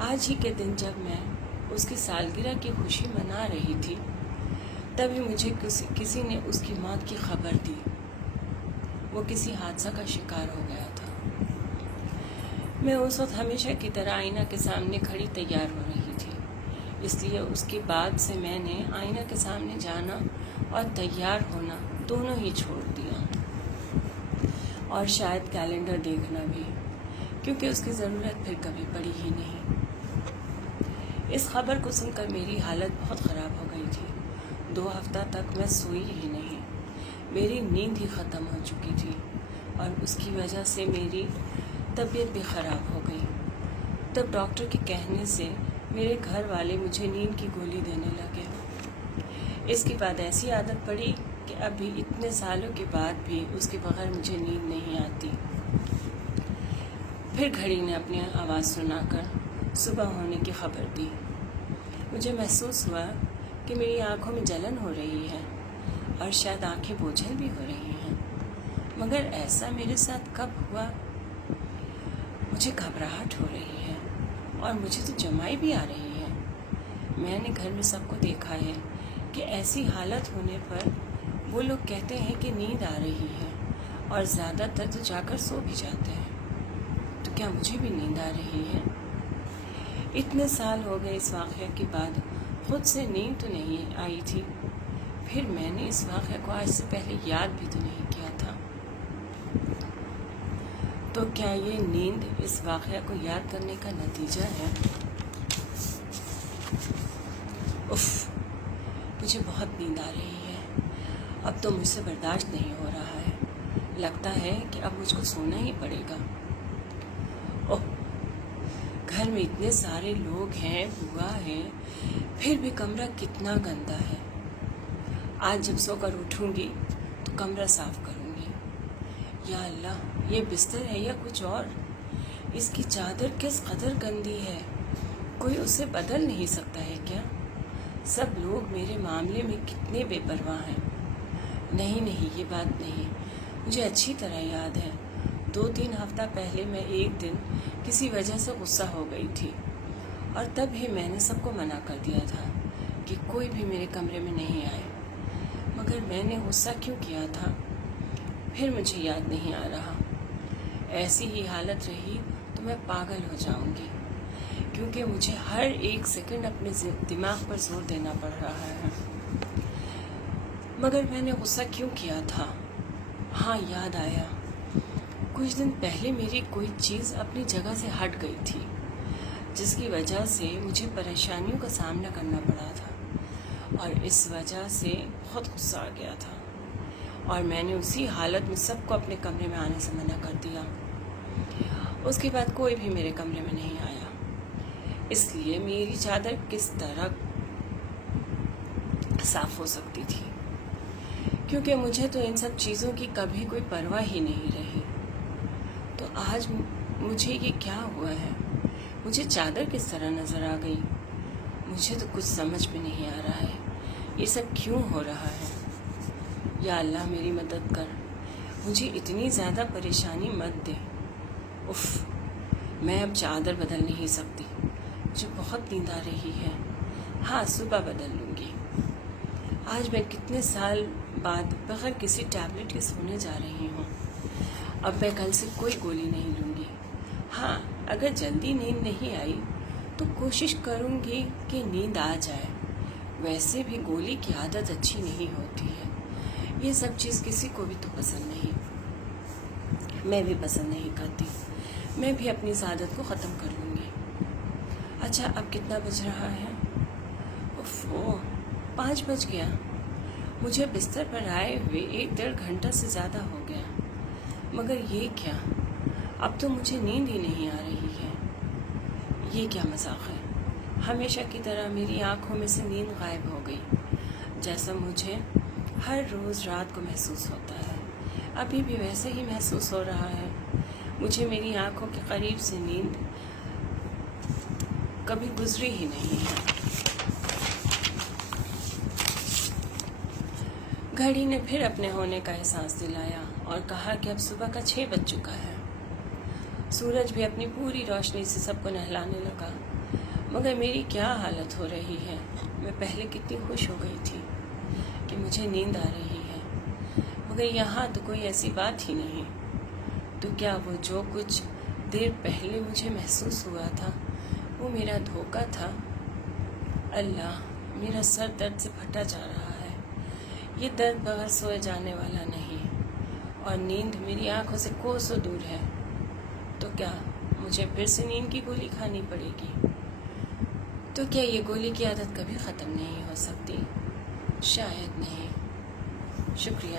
آج ہی کے دن جب میں اس کی سالگرہ کی خوشی منا رہی تھی تبھی مجھے کسی نے اس کی موت کی خبر دی۔ وہ کسی حادثہ کا شکار ہو گیا تھا۔ میں اس وقت ہمیشہ کی طرح آئینہ کے سامنے کھڑی تیار ہو رہی تھی، اس لیے اس کے بعد سے میں نے آئینہ کے سامنے جانا اور تیار ہونا دونوں ہی چھوڑ دیا، اور شاید کیلنڈر دیکھنا بھی، کیونکہ اس کی ضرورت پھر کبھی پڑی ہی نہیں۔ اس خبر کو سن کر میری حالت بہت خراب ہو گئی تھی۔ 2 ہفتہ تک میں سوئی ہی نہیں، میری نیند ہی ختم ہو چکی تھی، اور اس کی وجہ سے میری طبیعت بھی خراب ہو گئی۔ تب ڈاکٹر کے کہنے سے میرے گھر والے مجھے نیند کی گولی دینے لگے۔ اس کے بعد ایسی عادت پڑی کہ اب بھی اتنے سالوں کے بعد بھی اس کے بغیر مجھے نیند نہیں آتی۔ پھر گھڑی نے اپنی آواز سنا کر صبح ہونے کی خبر دی۔ مجھے محسوس ہوا کہ میری آنکھوں میں جلن ہو رہی ہے اور شاید آنکھیں بوجھل بھی ہو رہی ہیں، مگر ایسا میرے ساتھ کب ہوا؟ مجھے گھبراہٹ ہو رہی ہے اور مجھے تو جمائی بھی آ رہی ہے۔ میں نے گھر میں سب کو دیکھا ہے کہ ایسی حالت ہونے پر وہ لوگ کہتے ہیں کہ نیند آ رہی ہے، اور زیادہ تر تو جا کر سو بھی جاتے ہیں۔ تو کیا مجھے بھی نیند آ رہی ہے؟ اتنے سال ہو گئے اس واقعہ کے بعد خود سے نیند تو نہیں آئی تھی، پھر میں نے اس واقعہ کو آج سے پہلے یاد بھی تو نہیں کیا تھا۔ تو کیا یہ نیند اس واقعہ کو یاد کرنے کا نتیجہ ہے؟ اف، مجھے بہت نیند آ رہی ہے، اب تو مجھ سے برداشت نہیں ہو رہا ہے، لگتا ہے کہ اب مجھ کو سونا ہی پڑے گا۔ اوہ، گھر میں اتنے سارے لوگ ہیں، بوا ہے، پھر بھی کمرہ کتنا گندا ہے۔ آج جب سو کر اٹھوں گی تو کمرہ صاف کروں گی۔ یا اللہ، یہ بستر ہے یا کچھ اور؟ اس کی چادر کس قدر گندی ہے، کوئی اسے بدل نہیں سکتا ہے کیا؟ سب لوگ میرے معاملے میں کتنے بے پرواہ ہیں۔ نہیں، یہ بات نہیں، مجھے اچھی طرح یاد ہے 2-3 ہفتہ پہلے میں ایک دن کسی وجہ سے غصہ ہو گئی تھی، اور تب ہی میں نے سب کو منع کر دیا تھا کہ کوئی بھی میرے کمرے میں نہیں آئے، مگر میں نے غصہ کیوں کیا تھا پھر مجھے یاد نہیں آ رہا۔ ایسی ہی حالت رہی تو میں پاگل ہو جاؤں گی، کیونکہ مجھے ہر ایک سیکنڈ اپنے دماغ پر زور دینا پڑ رہا ہے۔ مگر میں نے غصہ کیوں کیا تھا؟ ہاں، یاد آیا، کچھ دن پہلے میری کوئی چیز اپنی جگہ سے ہٹ گئی تھی، جس کی وجہ سے مجھے پریشانیوں کا سامنا کرنا پڑا تھا، اور اس وجہ سے بہت غصہ آ گیا تھا، اور میں نے اسی حالت میں سب کو اپنے کمرے میں آنے سے منع کر دیا۔ اس کے بعد کوئی بھی میرے کمرے میں نہیں آیا، اس لیے میری چادر کس طرح صاف ہو سکتی تھی؟ کیونکہ مجھے تو ان سب چیزوں کی کبھی کوئی پرواہ ہی نہیں رہی۔ تو آج مجھے یہ کیا ہوا ہے؟ مجھے چادر کس طرح نظر آ گئی؟ مجھے تو کچھ سمجھ میں نہیں آ رہا ہے، یہ سب کیوں ہو رہا ہے؟ یا اللہ، میری مدد کر، مجھے اتنی زیادہ پریشانی مت دے۔ اف، میں اب چادر بدل نہیں سکتی، مجھے بہت نیند آ رہی ہے۔ ہاں، صبح بدل لوں گی۔ آج میں کتنے سال بعد بغیر کسی ٹیبلٹ کے سونے جا رہی ہوں۔ اب میں کل سے کوئی گولی نہیں لوں گی۔ ہاں، اگر جلدی نیند نہیں آئی تو کوشش کروں گی کہ نیند آ جائے، ویسے بھی گولی کی عادت اچھی نہیں ہوتی ہے، یہ سب چیز کسی کو بھی تو پسند نہیں، میں بھی پسند نہیں کرتی، میں بھی اپنی اس عادت کو ختم کر لوں گی۔ اچھا، اب کتنا بج رہا ہے؟ اوہ، 5 بج گیا۔ مجھے بستر پر آئے ہوئے 1-1.5 گھنٹہ سے زیادہ ہو گیا، مگر یہ کیا، اب تو مجھے نیند ہی نہیں آ رہی ہے۔ یہ کیا مذاق ہے؟ ہمیشہ کی طرح میری آنکھوں میں سے نیند غائب ہو گئی، جیسا مجھے ہر روز رات کو محسوس ہوتا ہے۔ ابھی بھی ویسے ہی محسوس ہو رہا ہے، مجھے میری آنکھوں کے قریب سے نیند کبھی گزری ہی نہیں ہے۔ گھڑی نے پھر اپنے ہونے کا احساس دلایا اور کہا کہ اب صبح کا 6 بج چکا ہے۔ سورج بھی اپنی پوری روشنی سے سب کو نہلانے لگا۔ مگر میری کیا حالت ہو رہی ہے. میں پہلے کتنی خوش ہو گئی تھی کہ مجھے نیند آ رہی ہے، مگر یہاں تو کوئی ایسی بات ہی نہیں. تو کیا وہ جو کچھ دیر پہلے مجھے محسوس ہوا تھا وہ میرا دھوکہ تھا؟ اللہ، میرا سر درد سے پھٹا جا رہا ہے. یہ درد بغیر سوئے جانے والا نہیں، اور نیند میری آنکھوں سے کوسوں دور ہے. تو کیا مجھے پھر سے نیند کی گولی کھانی پڑے گی؟ تو کیا یہ گولی کی عادت کبھی ختم نہیں ہو سکتی؟ شاید نہیں. شکریہ.